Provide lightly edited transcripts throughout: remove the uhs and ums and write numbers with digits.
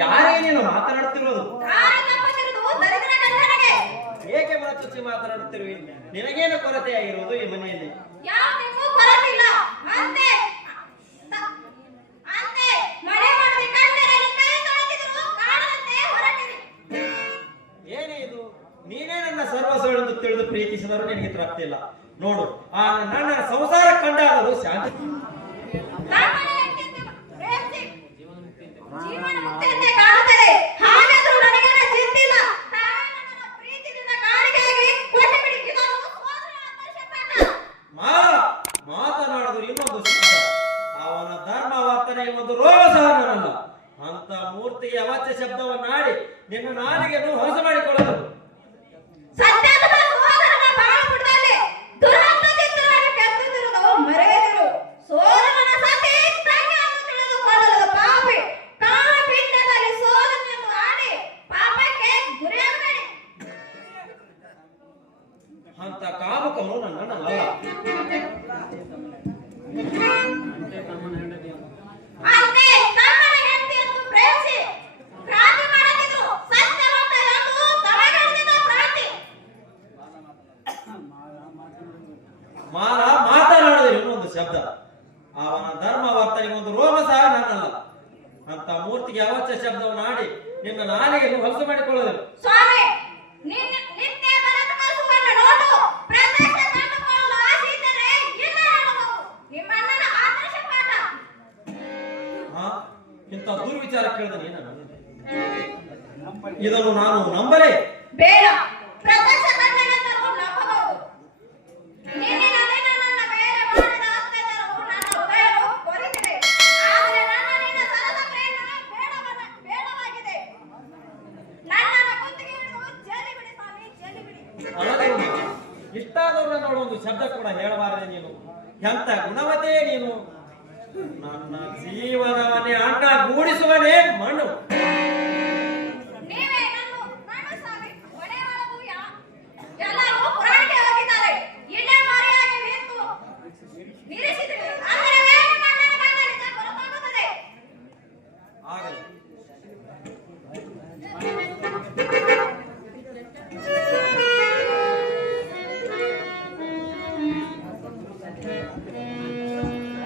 ಯಾರೇನೇನು ಮಾತನಾಡುತ್ತಿರುವುದು? ಏಕೆ ಮಾತುಚ್ಚಿ ಮಾತನಾಡುತ್ತಿರುವೆ? ನಿನಗೇನು ಕೊರತೆಯಾಗಿರುವುದು ಈ ಮನೆಯಲ್ಲಿ? ಏನೇ ಇದು? ನೀನೇ ನನ್ನ ಸರ್ವಸ್ವಗಳನ್ನು ತಿಳಿದು ಪ್ರೀತಿಸಿದರೂ ನಿನಗೆ ತೃಪ್ತಿ ಇಲ್ಲ. ನೋಡು, ಆ ನನ್ನ ಸಂಸಾರ ಕಂಡಾದರೂ ಶಾಂತಿ ಮಾತನಾಡುವುದು ಇನ್ನೊಂದು ಶಬ್ದ. ಅವನ ಧರ್ಮ ವರ್ತನೆ ಒಂದು ರೋಗ ಸಹನಲ್ಲ. ಅಂತ ಮೂರ್ತಿಗೆ ಅವಾಚ್ಯ ಶಬ್ದವನ್ನಾಡಿ ನಿನ್ನ ನಾಲಿಗೆಯನ್ನು ಹೊಸ ಮಾಡಿಕೊಳ್ಳಲು ಅಂತ ಕಾಮಕನು ನನ್ನಲ್ಲ. ಮಾತನಾಡೋದು ಇನ್ನೊಂದು ಶಬ್ದ. ಅವನ ಧರ್ಮ ವರ್ತನೆಗೆ ಒಂದು ರೋಗ ಸಹ ನನ್ನಲ್ಲ. ಅಂತ ಮೂರ್ತಿಗೆ ಅವಾಚ್ಯ ಶಬ್ದವನ್ನು ಆಡಿ ನಿನ್ನ ನಾಲಿಗೆಯನ್ನು ಹೊಲಸು ಮಾಡಿಕೊಳ್ಳೋದು. ಇಂಥ ದುರ್ವಿಚಾರ ಕೇಳಿದ ನೀನು ಇದನ್ನು ನಾನು ನಂಬಲೇ ಬೇಡ. ಇಷ್ಟಾದವ್ರನ್ನ ನೋಡೊಂದು ಶಬ್ದ ಕೂಡ ಹೇಳಬಾರದೆ ನೀನು. ಎಂತ ಗುಣವತೆ ನೀನು. ನನ್ನ ಜೀವನವನ್ನೇ ಆಟ ಗೂಡಿಸುವನೇ ಮಣ್ಣು. ಎಲ್ಲರೂ ಹೊರಗೆ ಹೋಗಿದ್ದಾರೆ. ಇಲ್ಲೇ ಮಾರಿಯಾಗಿ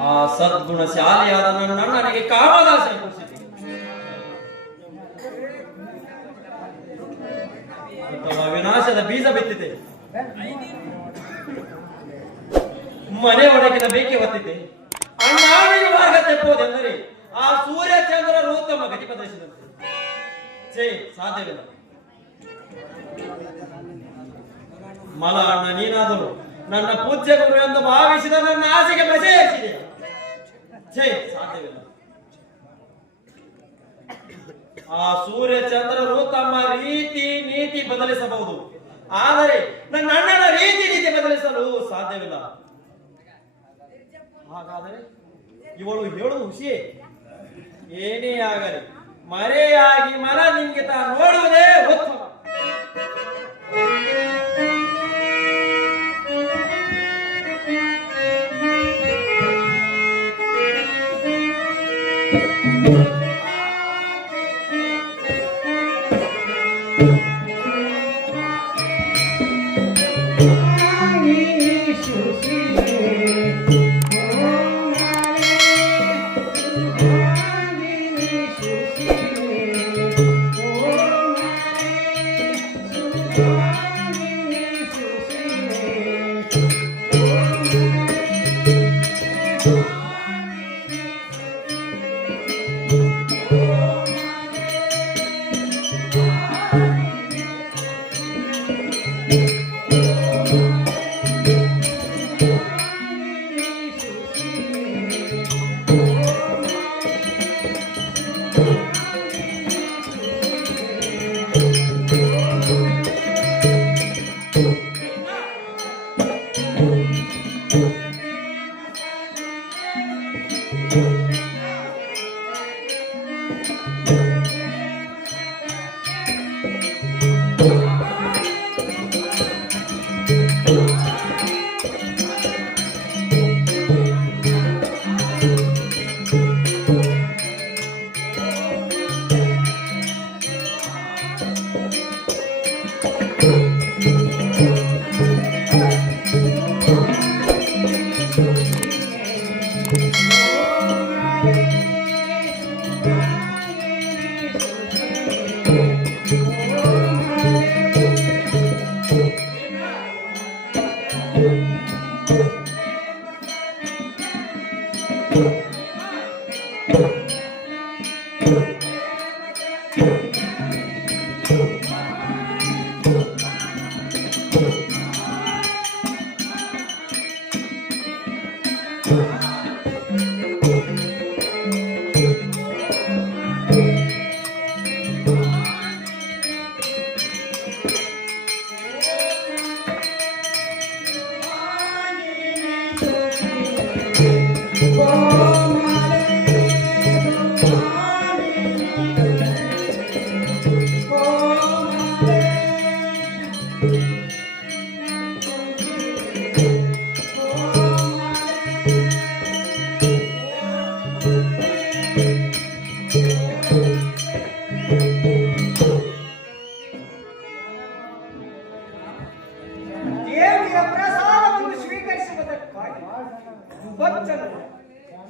ಆ ಸದ್ಗುಣಶಾಲಿಯಾದ ನನ್ನ ಅಣ್ಣನಿಗೆ ಕಾಮದಾಸೆ ಅಥವಾ ವಿನಾಶದ ಬೀಜ ಬಿತ್ತಿದೆ, ಮನೆ ಒಳಗಿನ ಬೇಕೆ ಹೊತ್ತಿದೆ. ಅಣ್ಣಾಣಿಗೆ ಮಾರ್ಗ ತೆಪ್ಪೋದೆಂದರೆ ಆ ಸೂರ್ಯ ಚಂದ್ರರು ತಮ್ಮ ಗತಿ ಪ್ರದೇಶದಂತೆ ಸಾಧ್ಯವಿಲ್ಲ. ಮಲ ಅಣ್ಣ ನೀನಾದರೂ ನನ್ನ ಪೂಜ್ಯ ಗುರು ಎಂದು ಭಾವಿಸಿದ ನನ್ನ ಆಸೆಗೆ ಬಸೆ ಏರಿಸಿದೆ. ಸಾಧ್ಯವಿಲ್ಲ. ಆ ಸೂರ್ಯ ಚಂದ್ರರು ತಮ್ಮ ರೀತಿ ನೀತಿ ಬದಲಿಸಬಹುದು, ಆದರೆ ನನ್ನ ಅಣ್ಣನ ರೀತಿ ನೀತಿ ಬದಲಿಸಲು ಸಾಧ್ಯವಿಲ್ಲ. ಹಾಗಾದರೆ ಇವಳು ಹೇಳುವುದು ಹುಸಿಯೇ. ಏನೇ ಆಗಲಿ ಮರೆಯಾಗಿ ಮನದಿಂಗಿತ ನೋಡುವುದೇ ಉತ್ತಮ.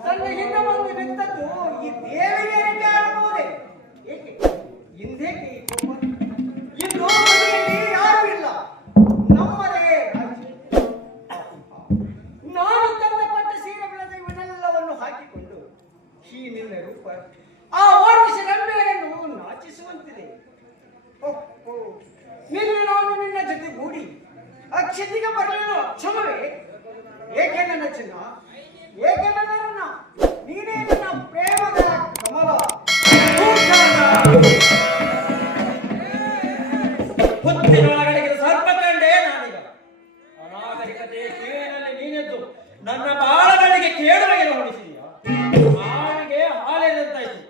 ತನ್ನ ಹಿಂದೆ ಬಂದು ನಿಂತದ್ದು ಈ ದೇವಿಗೆ ಆಗಬಹುದೇ? ಏಕೆ ಹಿಂದೇಕೆ ಇಂದು ಮನೆಯಲ್ಲಿ ಯಾರೂ ಇಲ್ಲ, ನಮ್ಮದೇ ರಾಜ್ಯ. ನಾನು ತನ್ನ ಪಟ್ಟ ಸೀರೆ ಬೆಳೆದ ಇವನ್ನೆಲ್ಲವನ್ನು ಹಾಕಿಕೊಂಡು ಈ ನಿನ್ನ ರೂಪ ಆ ಓರ್ವಿಷ ರಂಬೆಯನ್ನು ನಾಚಿಸುವಂತಿದೆ. ನಿನ್ನ ನಾನು ನಿನ್ನ ಜೊತೆ ಗೂಡಿ ಅಕ್ಷತಿಗೆ ಬರಲಿಲ್ಲ ಕ್ಷಮವೇ? ಏಕೆ ನನ್ನ ಚಿನ್ನ, ಏಕೆ ನನ್ನ ರನ್ನ, ನೀನೇ ನನ್ನ ಪ್ರೇಮದ ಕಮಲ. ಹೊತ್ತಿನೊಳಗಡೆಗೆ ಸರ್ಪ ಕಂಡೆ ನಾನೀಗ. ಅನಾಗರಿಕತೆ ಕೇಳಿನಲ್ಲಿ ನೀನೆದ್ದು ನನ್ನ ಬಾಳಗಳಿಗೆ ಕೇಳುವಗೆಲ್ಲ ಹೊಡಿಸಿದೀಯ. ಹಾವಿಗೆ ಹಾಲೆದಂತಾಯ್ತು,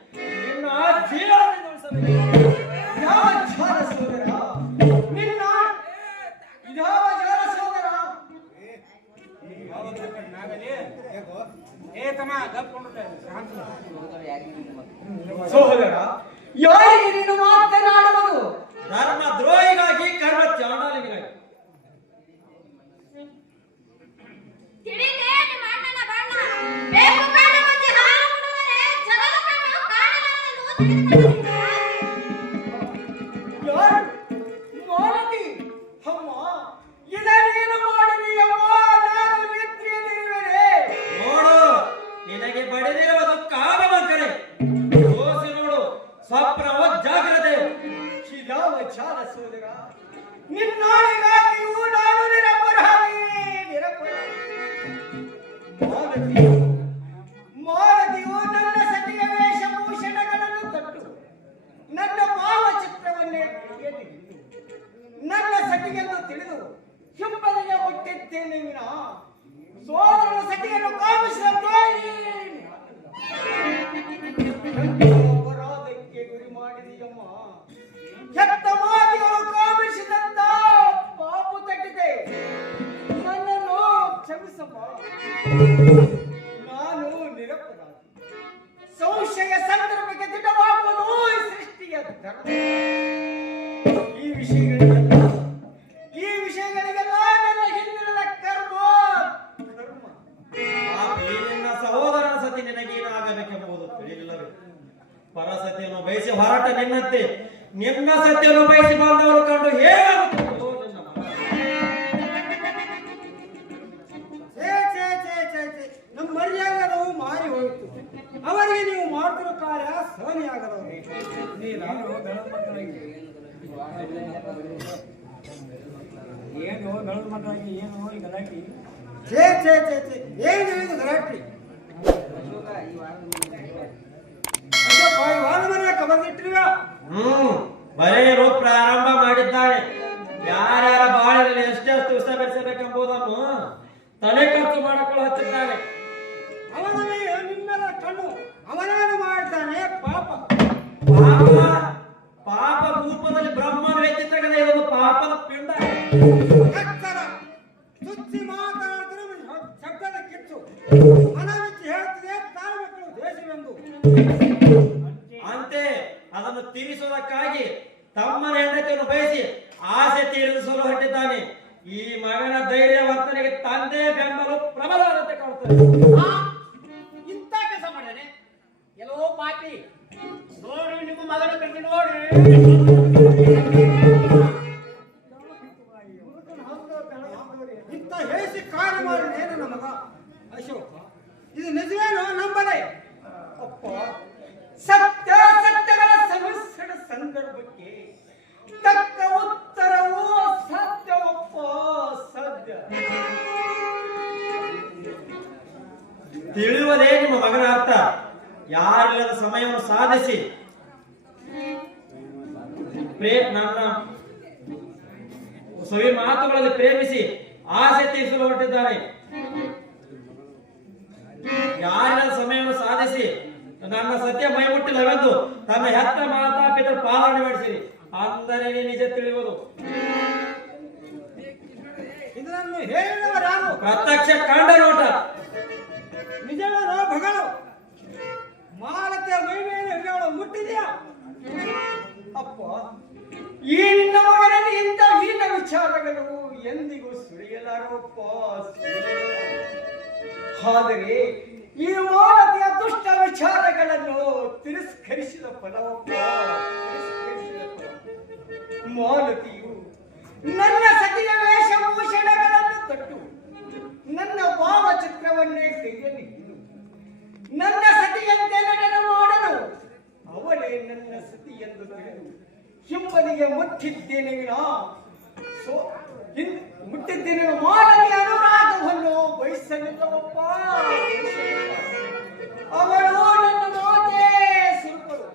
ನಿನ್ನ ಜೀವನದಿಂದ ಉಳಿಸಬೇಕು. ಯಾವ ಜಾಲ ಸೋದರ ನಿನ್ನ, ಯಾವ ಜಾಲ ಸೋದರ? ಸೋದರ ಯಾರಿಗೆ ನೀನು ಮಾತನಾಡುವುದು? ಧರ್ಮ ದ್ರೋಹಿಗಾಗಿ ಕರ್ಮ ಚಾಂಡಾಲಿಗಾಗಿ. ತಿಳಿದೇ ನಿಮ್ಮ ಅಣ್ಣನ ಬಣ್ಣ ಬೇಕು ಯಾರು ಮಾಲತಿ ಅಮ್ಮ ಇದನ್ನೇನು ಮಾಡಿರಿ ಅಮ್ಮ ನಾನು ನಿದ್ರೆಯಲ್ಲಿರುವೆನೆ ನೋಡು ನಿನಗೆ ಬಡಿದಿರುವುದು ಕಾಮವಂಕರೆ ಸೋಸಿ ನೋಡು ಸ್ವಪ್ನವ ಜಾಗ್ರತೆ ಯಾವ ಚಾಲ ಸೋದರ ನಿನ್ನಾಳಿಗಾಗಿಯೂ ನಾನು ನಿರಪರಾಧಿ ಮಾಲತಿಯು ನನ್ನ ಸತಿಯ ವೇಷಭೂಷಣಗಳನ್ನು ತೊಟ್ಟು ನನ್ನ ಭಾವಚಿತ್ರವನ್ನೇ ಕೈಯಲ್ಲಿ ಹಿಡಿದು ನನ್ನ ಸತಿಯನ್ನು ತಿಳಿದು ಹಿಂಬದಿಗೆ ಮುಟ್ಟಿದ್ದೇನೆ ವಿನ ಸೋದರನ ಸತಿಯನ್ನು ಕಾಮಿಸಿದಂತೆ ಅಪರಾಧಕ್ಕೆ ಗುರಿ ಮಾಡಿದೆಯಮ್ಮ ಹೆತ್ತ ಮಾತಿಗಳು ಕಾಮಿಸಿದಂತ ಪಾಪು ತಟ್ಟಿದೆ ನನ್ನನ್ನು ಕ್ಷಮಿಸಮ್ಮ ನಾನು ನಿರಪರಾಧಿ ಸಂಶಯ ಸಂದರ್ಭಕ್ಕೆ ದಿಟವಾಗುವುದು ಈ ಸೃಷ್ಟಿಯ ಧರ್ಮ ಈ ವಿಷಯಗಳಿಗೆಲ್ಲ ನನ್ನ ಹಿಂದಿನ ಕರ್ಮ ನಿನ್ನ ಸಹೋದರನ ಸತಿ ನಿನಗೇನಾಗಬೇಕೆಂಬುದು ತಿಳಿದಿಲ್ಲವೇ ಪರಸತಿಯನ್ನು ಬಯಸಿ ಹೊರಟ ನಿನ್ನಂತೆ ನಿನ್ನ ಸತ್ಯವನ್ನು ಬಯಸಿ ಬಂದವರು ಕಂಡು ಹೇಗಾಗುತ್ತದೆ ನಮ್ಮ ಮರ್ಯಾದೆಗಳು ಮಾರಿ ಹೋಯಿತು ಅವರಿಗೆ ನೀವು ಮಾಡ್ತಿರೋ ಕಾರ್ಯ ಸಹನೆಯಾಗದವರು ಏನು ಬೆಳೆದ ಮಕ್ಕಳಿಗೆ ಏನು ಈ ಗಲಾಟೆ ಏನು ಇದು ಗಲಾಟೆ ಕಬರ್ದಿಟ್ಟಿರುವ ಬರೆಯಲು ಪ್ರಾರಂಭ ಮಾಡಿದ್ದಾನೆ ಯಾರ್ಯಾರ ಬಾಳಿನಲ್ಲಿ ಎಷ್ಟೆಷ್ಟು ವಿಷ ಬೆಳೆಸಬೇಕೆಂಬುದನ್ನು ತಲೆ ಖರ್ಚು ಮಾಡಿಕೊಳ್ಳ ಹಚ್ಚಿದ್ದಾನೆ ಅವನೇ ನಿನ್ನೆಲ್ಲ ಕಣ್ಣು ಅವನೇನು ಮಾಡ್ತಾನೆ ಪಾಪ ಪಾಪ ರೂಪದಲ್ಲಿ ಬ್ರಹ್ಮನ ವ್ಯಕ್ತಿತ್ವಗದ ಇದೊಂದು ಪಾಪದ ಪಿಂಡ ಎತ್ತರ ಸುತ್ತಿ ಮಾತಾಡಿದ್ರೆ ಶಬ್ದದ ಕಿಚ್ಚು ಮನವಿಚ್ಚಿ ಹೇಳ್ತಿದೆ ತಾಳ ಮಕ್ಕಳು ದೇಶವೆಂದು ಅಂತೆ ಅದನ್ನು ತೀರಿಸುವುದಕ್ಕಾಗಿ ತಮ್ಮನ ಹೆಂಡತಿಯನ್ನು ಬಯಸಿ ಆಸೆ ತೀರಿಸಲು ಹೊರಟಿದ್ದಾನೆ ಈ ಮಗನ ಧೈರ್ಯ ವರ್ತನೆಗೆ ತಂದೆ ಬೆಂಬಲ ಪ್ರಬಲವಾದಂತೆ ಕಾಣುತ್ತದೆ ಇಂಥ ಕೆಲಸ ಮಾಡ್ಯಾನೆ ಎಲ್ಲೋ ಪಾಪಿ ನೋಡ್ರಿ ನಿಮ್ಮ ಮಗನ ಕಟ್ಟಿ ನೋಡ್ರಿ ಇಂಥ ಹೇಸಿ ಕಾರ್ಯ ಮಾಡಿ ನನ್ನ ಮಗ ಅಶೋಕ ಇದು ನಿಜವೇನೋ ನಂಬಲೆ ಅಪ್ಪ ಸತ್ಯಗಳ ಸಮಸ್ಯೆಗಳ ಸಂದರ್ಭಕ್ಕೆ ತಕ್ಕ ಉತ್ತರವು ಸತ್ಯವಪ್ಪ ಸತ್ಯ ತಿಳಿಯುವುದೇ ನಿಮ್ಮ ಮಗನ ಅರ್ಥ ಯಾರಿಲ್ಲದ ಸಮಯವನ್ನು ಸಾಧಿಸಿ ನನ್ನ ಸವಿ ಮಾತುಗಳಲ್ಲಿ ಪ್ರೇಮಿಸಿ ಆಸೆ ತೀರಿಸಲು ಹೊರಟಿದ್ದಾನೆ ಯಾರಿಲ್ಲದ ಸಮಯವನ್ನು ಸಾಧಿಸಿ ನನ್ನ ಸತ್ಯ ಮೈಮುಟ್ಟಿಲ್ಲವೆಂದು ತನ್ನ ಹೆತ್ತ ಮಾತಾ ಪಿತೃ ಪಾಲನೆ ಮಾಡಿಸಿರಿ ಅಂದರೆ ನಿಜ ತಿಳಿಯುವುದು ಇದನ್ನು ಹೇಳಿದವರಾರು ಪ್ರತ್ಯಕ್ಷ ಕಂಡ ನೋಟ ನಿಜವೋ ಭಗಳು ಮಾಲತೆಯ ಮೈ ಮೇಲೆ ಹೆಗಗಳು ಮುಟ್ಟಿದೆಯಾ ಅಪ್ಪ ಈ ನಿನ್ನ ಮಗನಲ್ಲಿ ಇಂಥ ಹೀನ ವಿಚಾರಗಳು ಎಂದಿಗೂ ಸುಳಿಯಲಾರಪ್ಪ ಆದರೆ ಈ ಮಾಲತೆಯ ದುಷ್ಟ ವಿಚಾರಗಳನ್ನು ತಿರಸ್ಕರಿಸಿದ ಫಲವಪ್ಪ ಮಾಲತಿಯು ನನ್ನ ಸತಿಯ ವೇಷಭೂಷಣಗಳನ್ನು ತೊಟ್ಟು ನನ್ನ ಭಾವಚಿತ್ರವನ್ನೇ ಕೈಯಲ್ಲಿ ಹಿಡಿದು ನನ್ನ ಸತಿಯಂತೆ ನಟನೆ ಮಾಡಲು ಅವಳೇ ನನ್ನ ಸತಿ ಎಂದು ತಿಳಿದು ಹಿಂಬದಿಗೆ ಮುಟ್ಟಿದ್ದೇನೆ ಮುಟ್ಟಿದ್ದೇನೆ ಮಾಲತಿ ಅನುರಾಗವನ್ನು ಬಯಸಲಿಲ್ಲವಪ್ಪ ಅವಳು ನನ್ನ ಮಾತೆ ಸುರುಪಳು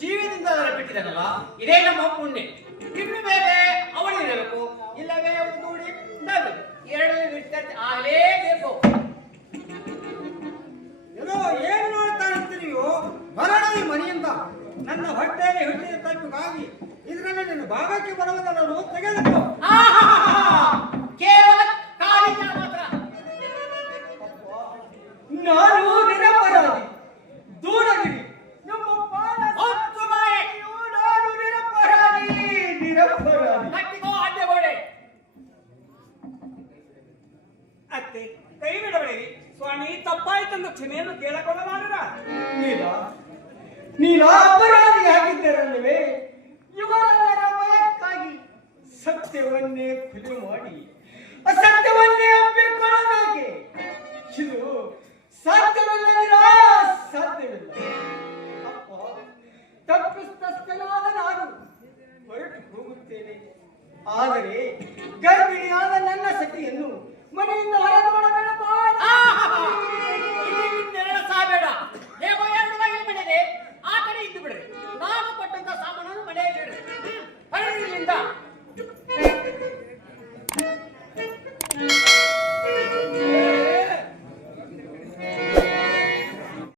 ಜೀವದಿಂದ ಬಿಟ್ಟಿದ್ದಾನಲ್ಲ ಇದೇ ನಮ್ಮ ಪುಣ್ಯ ಇನ್ನು ಮೇಲೆ ಅವಳಿರಬೇಕು ಇಲ್ಲವೇ ದೂಡಿ ನಾನು ಎರಡನೇ ವಿದ್ಯಾರ್ಥಿ ಆಗಲೇಬೇಕು ಎಲ್ಲೋ ಏನು ಮಾಡ್ತಾ ಇರ್ತೀರಿಯೋ ಬರಣ ಈ ಮನೆಯಿಂದ ನನ್ನ ಹೊಟ್ಟೆಯಲ್ಲಿ ಹುಟ್ಟಿದ ತಪ್ಪಿಗಾಗಿ ಇದರಲ್ಲಿ ನಿನ್ನ ಭಾಗಕ್ಕೆ ಬರುವುದನ್ನು ತೆಗೆದುಕೋ ಕೇವಲ ಕಾಲಿನ ಮಾತ್ರ ನಾನು ನಿರಪರಾಧಿ ದೂರಗಿರಿ ನಮ್ಮಪ್ಪ ಮತ್ತೆ ಕೈ ಬಿಡಬೇಡಿ ಸ್ವಾಮಿ, ತಪ್ಪಾಯ್ತೆಂದು ಕ್ಷಮೆಯನ್ನು ಕೇಳಕೊಳ್ಳಲಾರರ. ನೀಲ ಅಪರಾಧಿಯಾಗಿದ್ದರಲ್ಲವೇ? ಇವರೆಲ್ಲರ ಭಯಕ್ಕಾಗಿ ಸತ್ಯವನ್ನೇ ಖುದ್ದು ಮಾಡಿ ಅಸತ್ಯವನ್ನೇ ಒಪ್ಪಿಕೊಳ್ಳಬೇಕೆ? ಇದು ಸಾಧ್ಯವಿಲ್ಲ, ಸಾಧ್ಯವಿಲ್ಲ. ಅಪ್ಪ, ತಪ್ಪಿಸ್ತಸ್ಥನಾದ ನಾನು ಹೊರಟು ಹೋಗುತ್ತೇನೆ. ಆದರೆ ಗರ್ಭಿಣಿಯಾದ ನನ್ನ ಸತಿಯನ್ನು ಮನೆಯಿಂದ ಹೊರಗೆ ಮಾಡಬೇಡಪ್ಪ. ಇನ್ನೆರಡು ಸಾಬೇಡ. ಹೇಗೋ 2 ಬಾಗಿಲು ಮನೆಗೆ ಆ ಕಡೆ ಇದ್ದು ಬಿಡ್ರಿ. ನಾನು ಕೊಟ್ಟಂತ ಸಾಮಾನನ್ನು ಮನೆಯಲ್ಲಿ ಇಡ್ರಿ. ಹೊರಡಿಲ್ಲಿಂದ